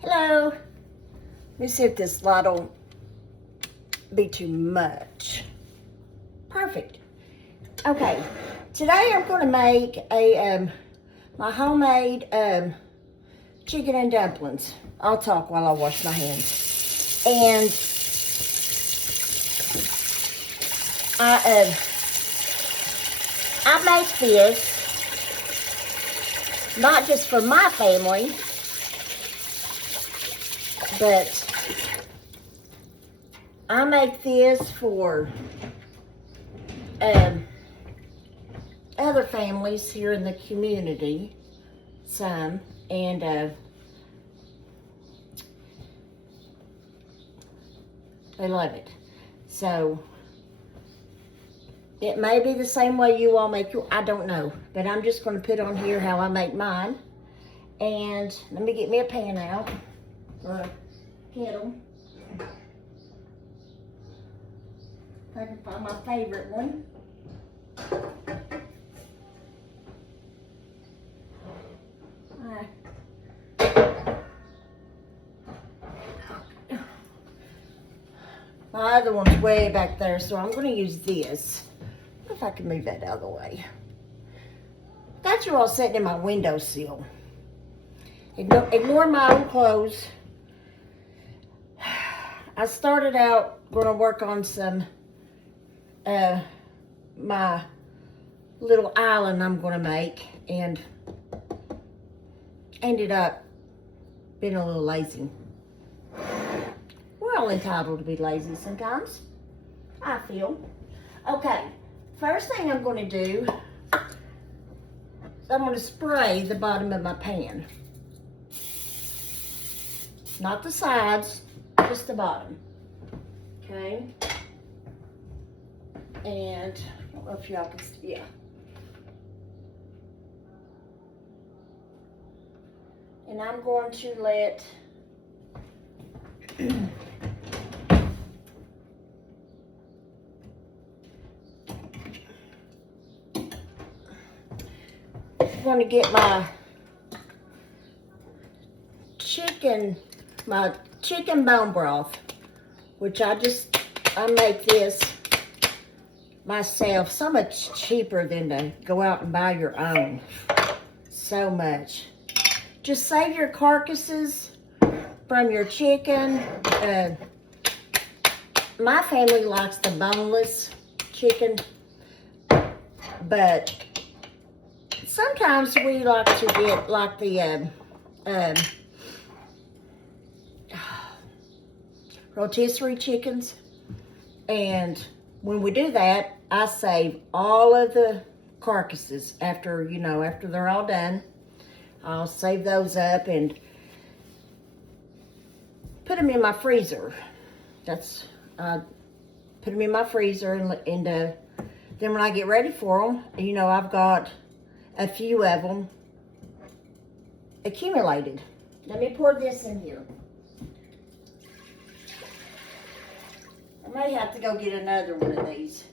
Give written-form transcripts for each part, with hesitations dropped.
Hello. Let me see if this light will be too much. Perfect. Okay, today I'm going to make a my homemade chicken and dumplings. I'll talk while I wash my hands. And I make this not just for my family, but I make this for other families here in the community, some, and they love it. So it may be the same way you all make your, I don't know, but I'm just going to put on here how I make mine. And let me get me a pan out, or a kettle. If I can find my favorite one. My other one's way back there, so I'm going to use this. I wonder if I can move that out of the way. Got you all sitting in my windowsill. Ignore my old clothes. I started out going to work on some, my little island I'm going to make, and ended up being a little lazy. We're all entitled to be lazy sometimes, I feel. Okay, first thing I'm going to do is I'm going to spray the bottom of my pan. Not the sides, just the bottom. Okay? And I don't know if y'all can see, yeah. And I'm going to let I'm going to get my chicken bone broth, which I make this myself. So much cheaper than to go out and buy your own. So much. Just save your carcasses from your chicken. My family likes the boneless chicken, but sometimes we like to get like the rotisserie chickens, and when we do that, I save all of the carcasses after they're all done. I'll save those up and put them in my freezer. Put them in my freezer, and then when I get ready for them, I've got a few of them accumulated. Let me pour this in here. I may have to go get another one of these.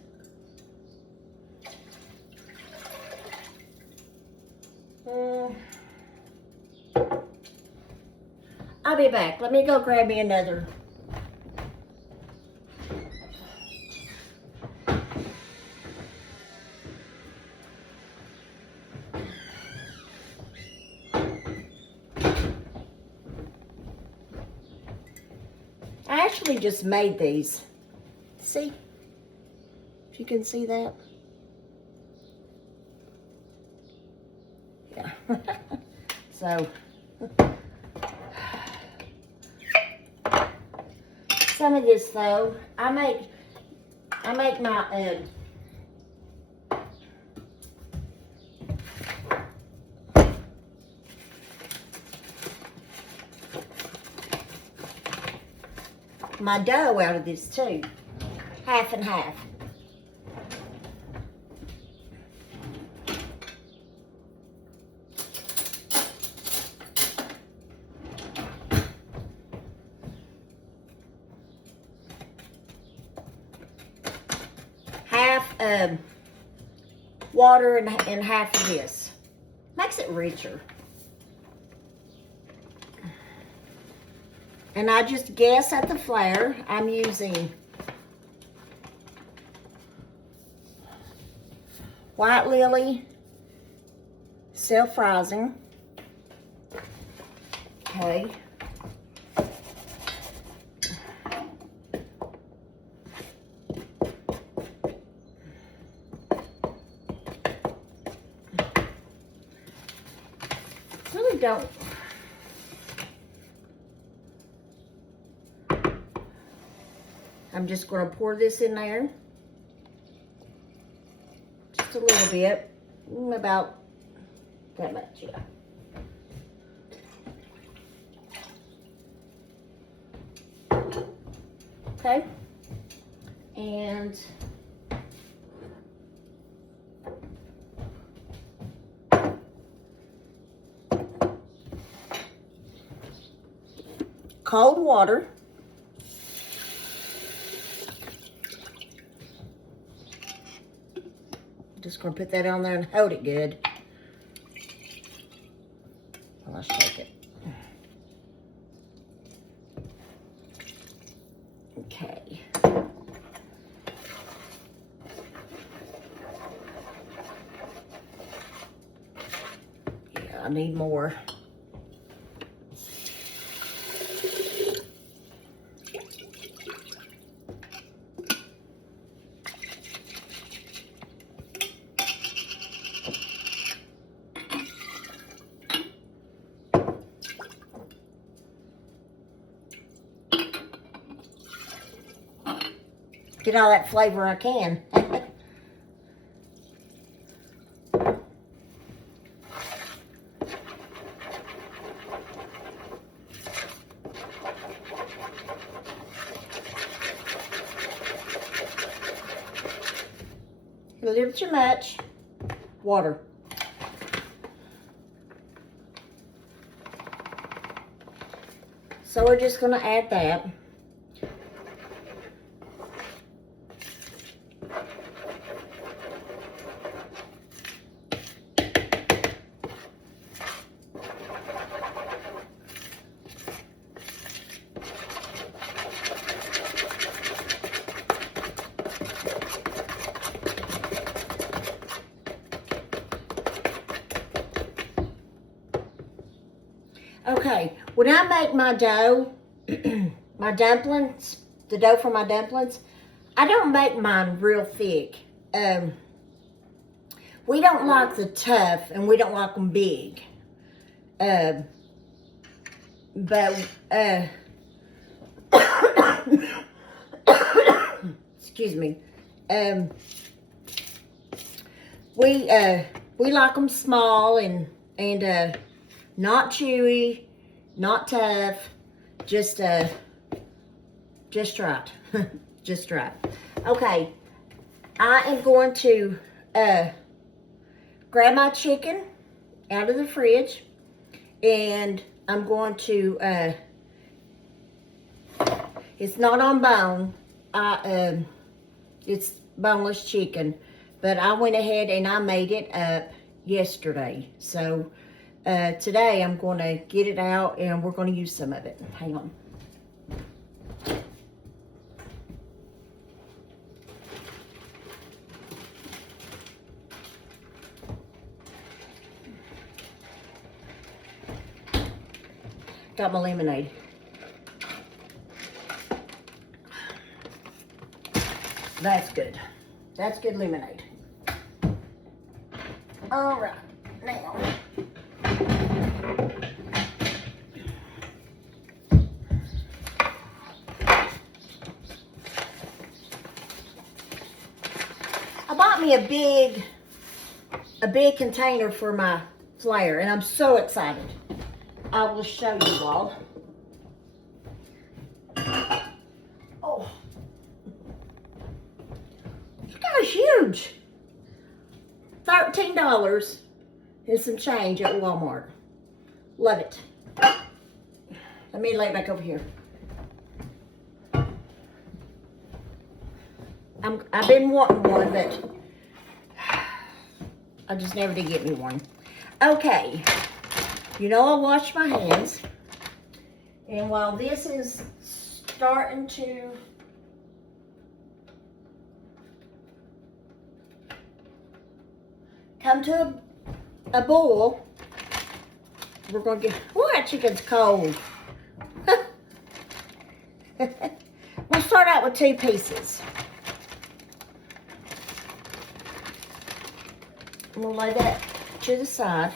I'll be back. Let me go grab me another. I actually just made these. See? If you can see that. Yeah. So, some of this though, I make my my dough out of this too, half and half. Half water and half of this. Makes it richer. And I just guess at the flour, I'm using White Lily self-rising. Okay. Really don't. I'm just going to pour this in there. Just a little bit. About that much, yeah. Okay. And cold water. Just gonna put that on there and hold it good. Well, let's shake it. Okay. Yeah, I need more. Get all that flavor I can. A little too much water. So we're just going to add that. Okay, when I make my dough, my dumplings, the dough for my dumplings, I don't make mine real thick. We don't like the tough and we don't like them big. Excuse me. We like them small and not chewy, not tough, just right. Just right. Okay, I am going to grab my chicken out of the fridge, and I'm going to, it's not on bone, it's boneless chicken, but I went ahead and I made it up yesterday, so today I'm going to get it out and we're going to use some of it. Hang on. Got my lemonade. That's good. That's good lemonade. All right, now. I bought me a big container for my flour, and I'm so excited. I will show you all. Oh, you got huge. $13 and some change at Walmart. Love it. Let me lay it back over here. I've been wanting one, but I just never did get me one. Okay. You know I wash my hands. And while this is starting to come to a boil, we're going to get, oh, that chicken's cold. We'll start out with 2 pieces. We'll lay that to the side.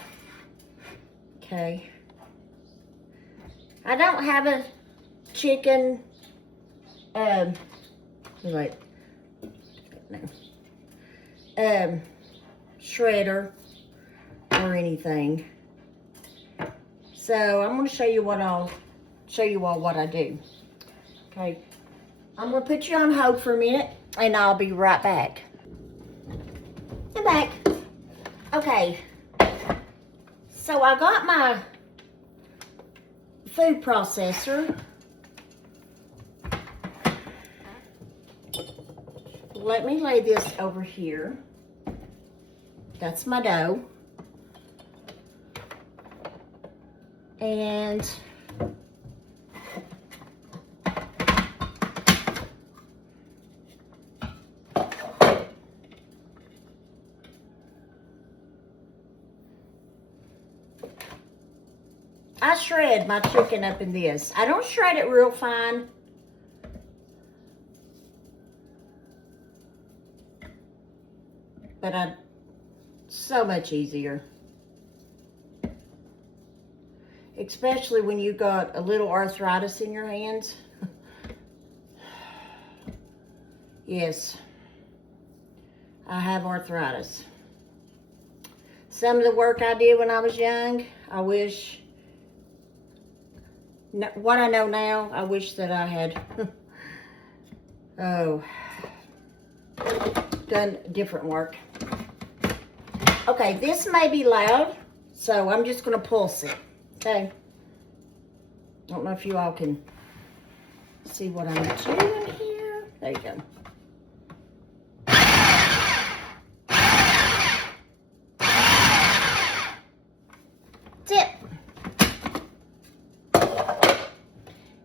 Okay. I don't have a chicken, wait, no, shredder or anything. So I'm going to show you all what I do. Okay. I'm going to put you on hold for a minute and I'll be right back. I'm back. Okay. So I got my food processor. Let me lay this over here. That's my dough. And I shred my chicken up in this. I don't shred it real fine. But so much easier. Especially when you got a little arthritis in your hands. Yes, I have arthritis. Some of the work I did when I was young, I wish, what I know now, I wish that I had, done different work. Okay, this may be loud, so I'm just going to pulse it, okay? I don't know if you all can see what I'm doing here. There you go. That's it.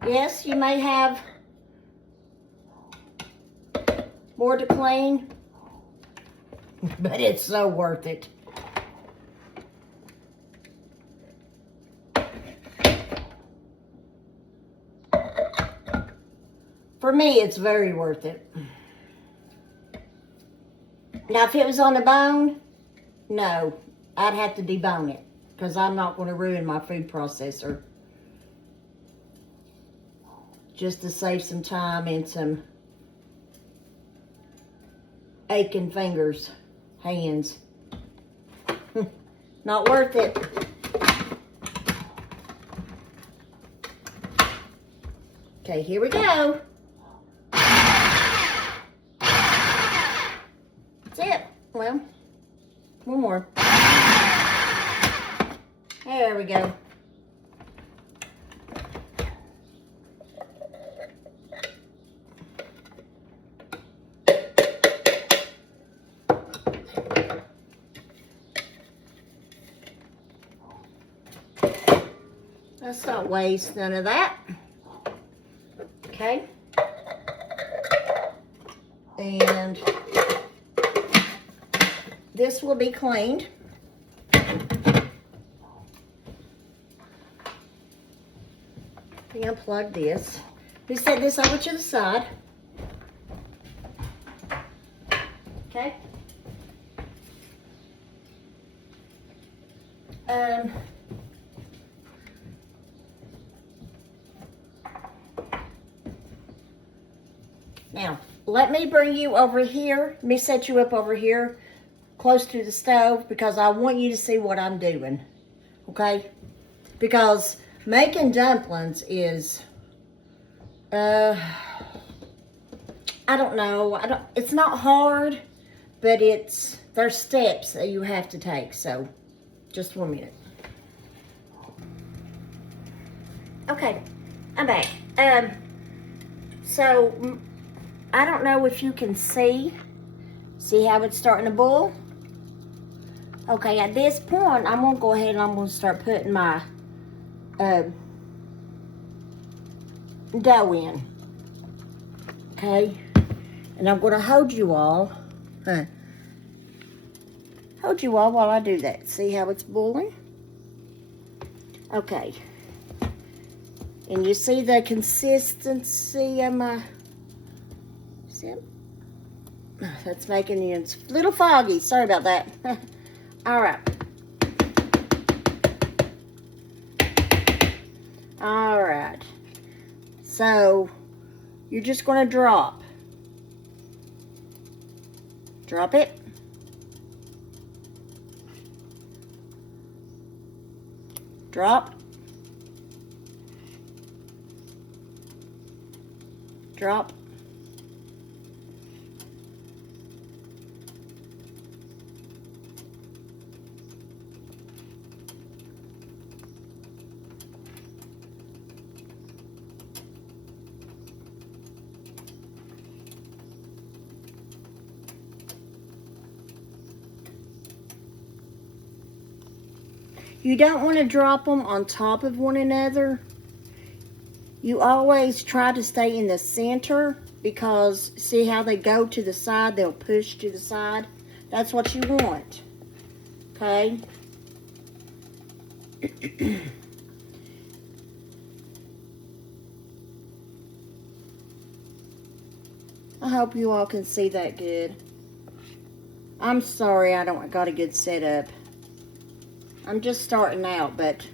Yes, you may have more to clean, but it's so worth it. For me, it's very worth it. Now, if it was on the bone, no, I'd have to debone it because I'm not going to ruin my food processor. Just to save some time and some aching fingers, hands. Not worth it. Okay, here we go. That's it. Well, one more. There we go. Let's not waste none of that. Okay. And this will be cleaned. Unplug this. We set this over to the side. Okay. Now, let me bring you over here. Let me set you up over here, close to the stove, because I want you to see what I'm doing. Okay? Because making dumplings is, I don't know. It's not hard, but there's steps that you have to take. So, just 1 minute. Okay, I'm back. So, I don't know if you can see how it's starting to boil. Okay, at this point, I'm going to go ahead and I'm going to start putting my dough in. Okay? And I'm going to hold you all. Hold you all while I do that. See how it's boiling? Okay. And you see the consistency of my... See it? That's making it a little foggy. Sorry about that. All right. All right. So, you're just going to drop. Drop it. Drop. Drop. You don't want to drop them on top of one another. You always try to stay in the center because see how they go to the side? They'll push to the side. That's what you want. Okay? I hope you all can see that good. I'm sorry I don't got a good setup. I'm just starting out, but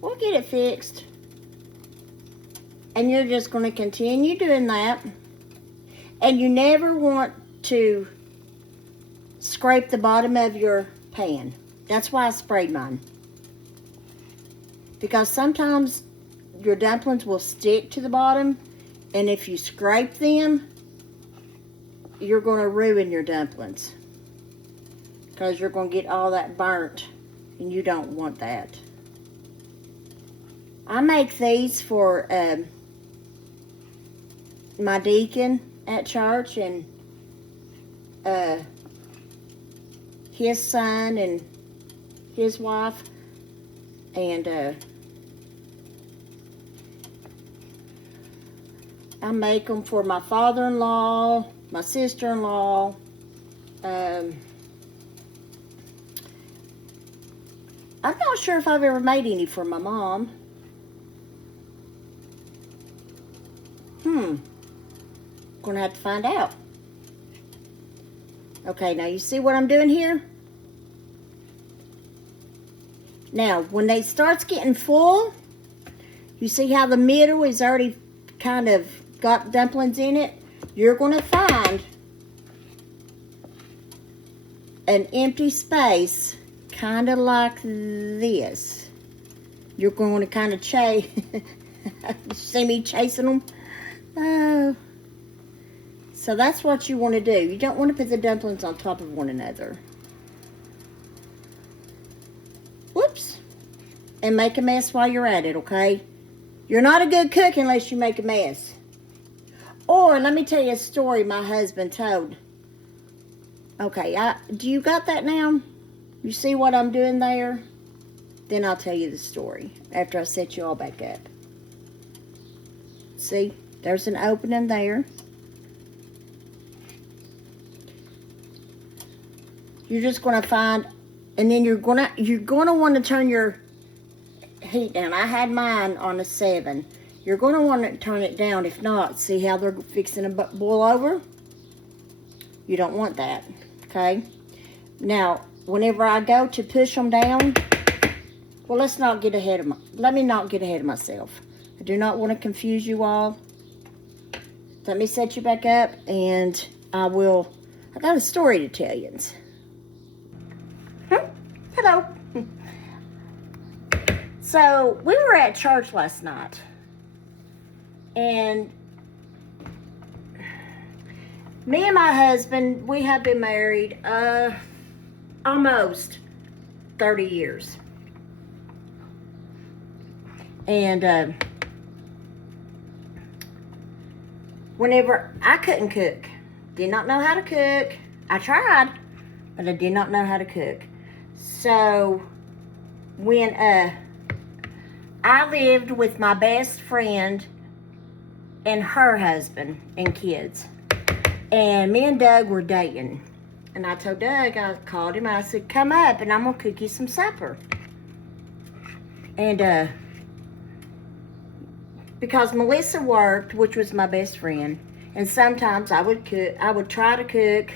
we'll get it fixed. And you're just going to continue doing that. And you never want to scrape the bottom of your pan. That's why I sprayed mine. Because sometimes your dumplings will stick to the bottom. And if you scrape them, you're going to ruin your dumplings. Because you're going to get all that burnt. And you don't want that. I make these for my deacon at church and his son and his wife, and I make them for my father-in-law, my sister-in-law, I'm not sure if I've ever made any for my mom. Gonna have to find out. Okay, now you see what I'm doing here? Now, when they starts getting full, you see how the middle is already kind of got dumplings in it? You're gonna find an empty space, kind of like this. You're going to kind of chase. See me chasing them? So that's what you want to do. You don't want to put the dumplings on top of one another. Whoops. And make a mess while you're at it, okay? You're not a good cook unless you make a mess. Or, let me tell you a story my husband told. Okay, do you got that now? You see what I'm doing there? Then I'll tell you the story after I set you all back up. See, there's an opening there. You're just going to find, and then you're going to want to turn your heat down. I had mine on a 7. You're going to want to turn it down. If not, see how they're fixing to boil over? You don't want that, okay? Now, whenever I go to push them down, well, let me not get ahead of myself. I do not want to confuse you all. Let me set you back up, and I got a story to tell you. Hello. So, we were at church last night, and me and my husband, we have been married almost 30 years. And whenever I couldn't cook, did not know how to cook. I tried, but I did not know how to cook. So when I lived with my best friend and her husband and kids. And me and Doug were dating. And I told Doug, I called him, I said, come up and I'm going to cook you some supper. And because Melissa worked, which was my best friend, and sometimes I would cook, I would try to cook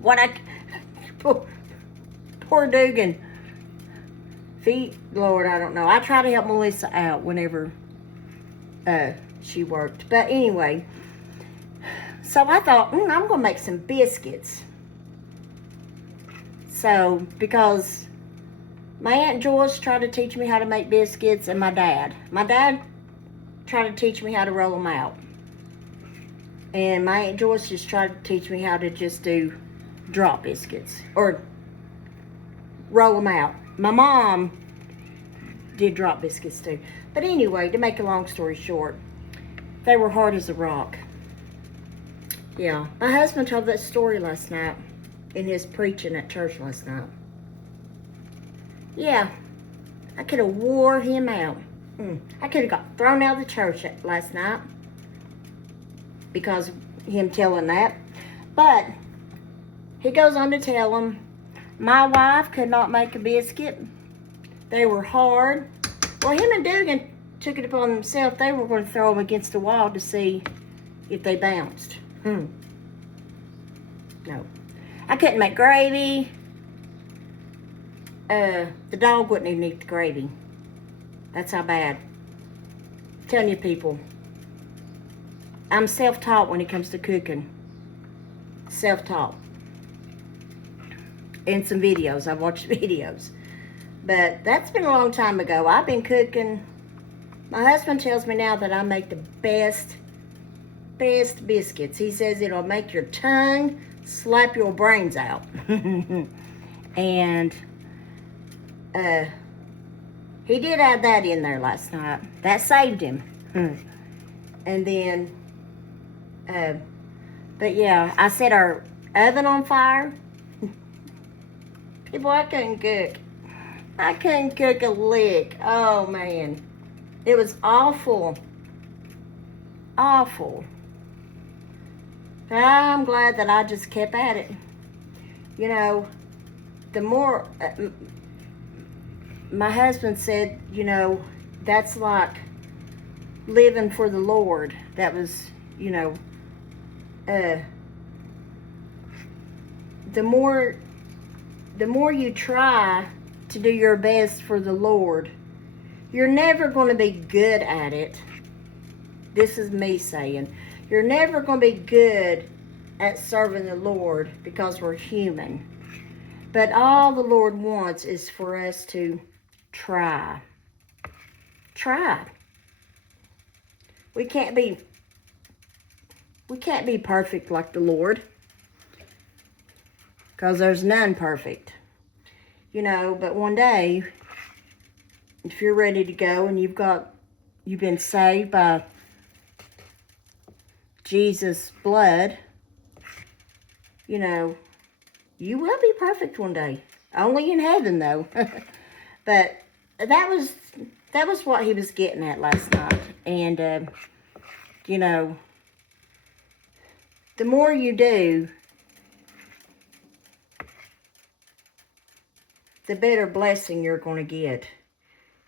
what I, poor Dugan, feet, Lord, I don't know. I try to help Melissa out whenever she worked. But anyway, so I thought, I'm going to make some biscuits. So, because my Aunt Joyce tried to teach me how to make biscuits, and my dad tried to teach me how to roll them out. And my Aunt Joyce just tried to teach me how to just do drop biscuits, or roll them out. My mom did drop biscuits too. But anyway, to make a long story short, they were hard as a rock. Yeah, my husband told that story last night in his preaching at church last night. Yeah, I could have wore him out. I could have got thrown out of the church last night because of him telling that. But he goes on to tell him, my wife could not make a biscuit. They were hard. Well, him and Dugan took it upon themselves. They were going to throw them against the wall to see if they bounced. No. I couldn't make gravy. The dog wouldn't even eat the gravy. That's how bad. I'm telling you, people, I'm self-taught when it comes to cooking. Self-taught. In some videos. I've watched videos. But that's been a long time ago. I've been cooking. My husband tells me now that I make the best biscuits. He says it'll make your tongue slap your brains out. And he did add that in there last night. That saved him. And then, but yeah, I set our oven on fire. People, I couldn't cook. I couldn't cook a lick. Oh, man. It was awful. Awful. But I'm glad that I just kept at it. You know, the more... my husband said, you know, that's like living for the Lord. That was, you know, the more you try to do your best for the Lord, you're never going to be good at it. This is me saying, you're never going to be good at serving the Lord because we're human. But all the Lord wants is for us to try. Try. We can't be perfect like the Lord, because there's none perfect. You know, but one day, if you're ready to go and you've been saved by Jesus' blood, you know, you will be perfect one day. Only in heaven, though. But that was what he was getting at last night. And, you know, the more you do, the better blessing you're going to get.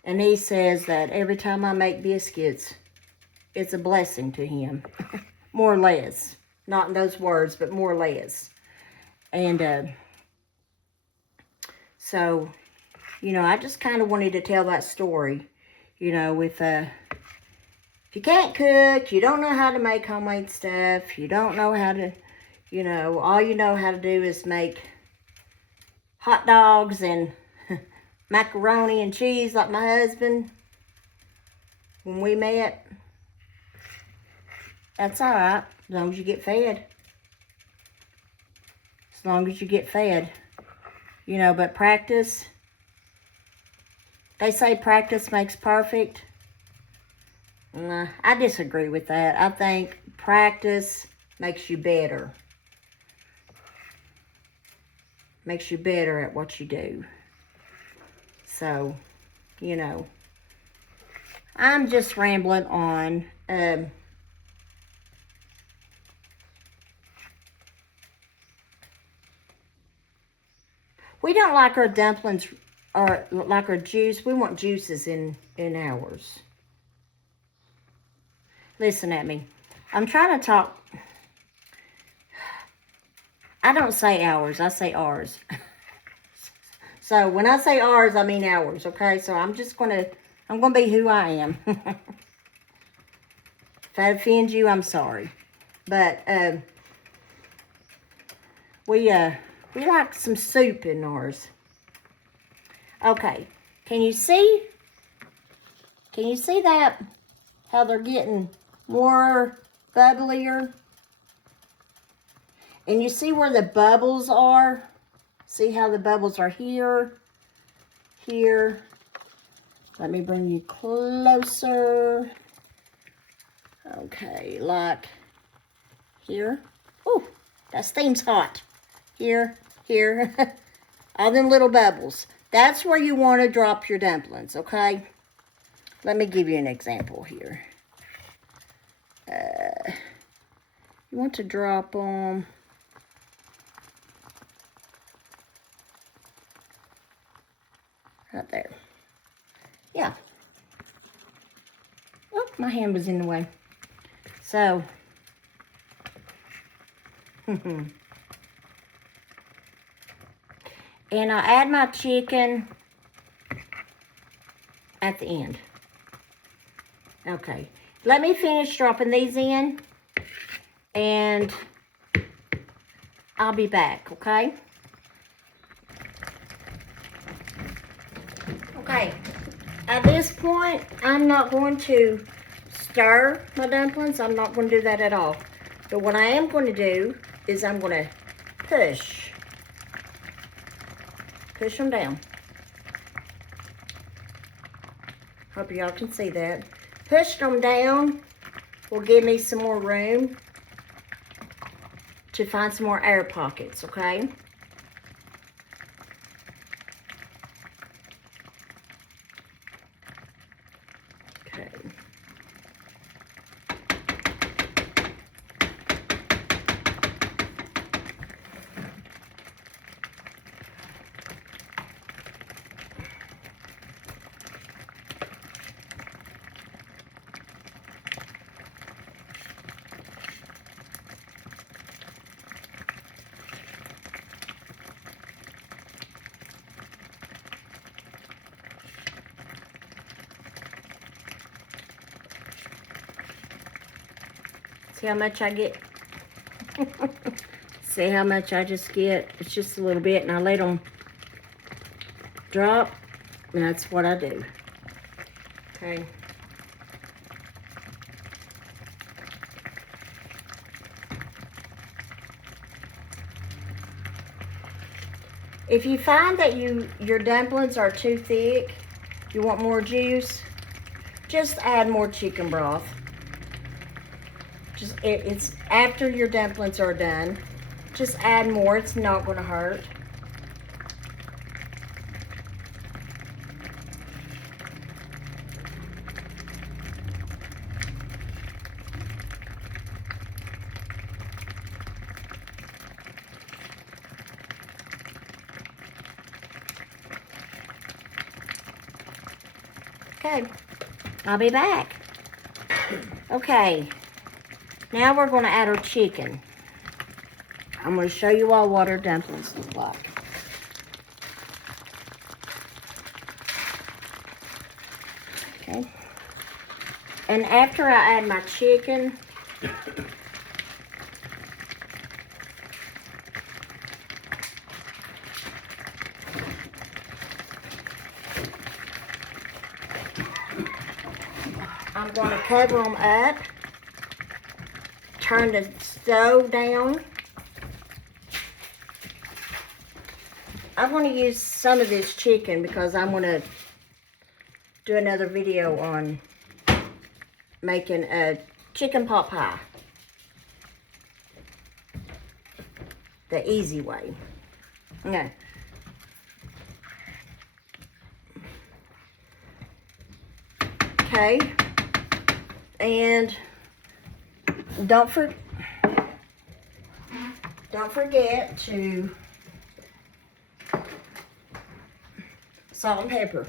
And he says that every time I make biscuits, it's a blessing to him. More or less. Not in those words, but more or less. And so, you know, I just kind of wanted to tell that story. You know, with, if you can't cook, you don't know how to make homemade stuff, you don't know how to, you know, all you know how to do is make hot dogs and macaroni and cheese like my husband when we met. That's all right, as long as you get fed. As long as you get fed. You know, but practice, they say practice makes perfect. Nah, I disagree with that. I think practice makes you better. Makes you better at what you do. So, you know, I'm just rambling on. We don't like our dumplings or like our juice. We want juices in ours. Listen at me. I'm trying to talk. I don't say ours. I say ours. So when I say ours, I mean ours. Okay. So I'm gonna be who I am. If I offend you, I'm sorry. But we like some soup in ours. Okay. Can you see? Can you see that? How they're getting more bubblier? And you see where the bubbles are? See how the bubbles are here, here. Let me bring you closer. Okay, like here. Ooh, that steam's hot. Here, here. All them little bubbles. That's where you want to drop your dumplings, okay? Let me give you an example here. You want to drop them right there. Yeah. Oh, my hand was in the way. So, and I add my chicken at the end. Okay, let me finish dropping these in, and I'll be back, okay? Okay, at this point, I'm not going to stir my dumplings. I'm not going to do that at all. But what I am going to do is I'm going to push them down. Hope y'all can see that. Push them down will give me some more room to find some more air pockets, okay? Okay. See how much I get? See how much I just get? It's just a little bit, and I let them drop, and that's what I do. Okay. If you find that your dumplings are too thick, you want more juice, just add more chicken broth. It's after your dumplings are done. Just add more. It's not going to hurt. Okay, I'll be back. Okay, now we're going to add our chicken. I'm going to show you all what our dumplings look like. Okay. And after I add my chicken, I'm going to cover them up, turn the stove down. I'm going to use some of this chicken because I'm going to do another video on making a chicken pot pie. The easy way. Okay. Okay. And don't forget to salt and pepper.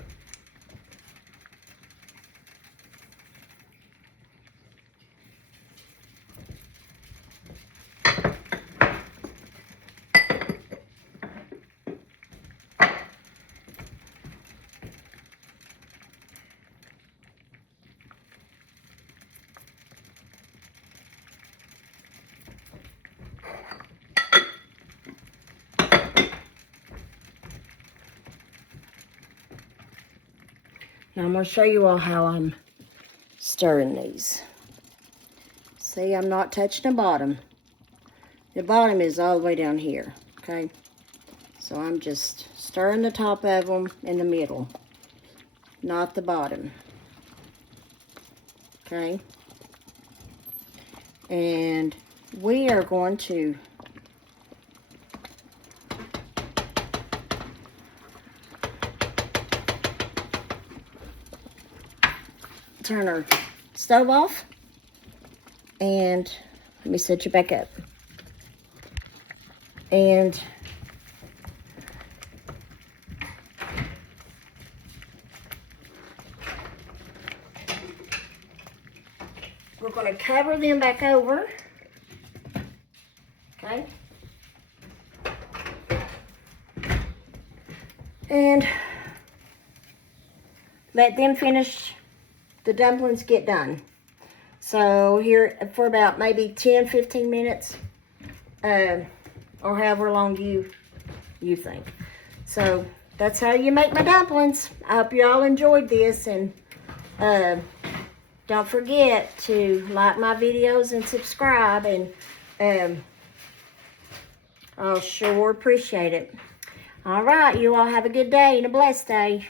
Now I'm going to show you all how I'm stirring these. See, I'm not touching the bottom. The bottom is all the way down here, okay? So I'm just stirring the top of them in the middle, not the bottom, okay? And we are going to turn our stove off, and let me set you back up. And we're going to cover them back over, okay? And let them finish, the dumplings get done. So here for about maybe 10-15 minutes, or however long you think. So that's how you make my dumplings. I hope you all enjoyed this, and don't forget to like my videos and subscribe, and I'll sure appreciate it. All right, you all have a good day and a blessed day.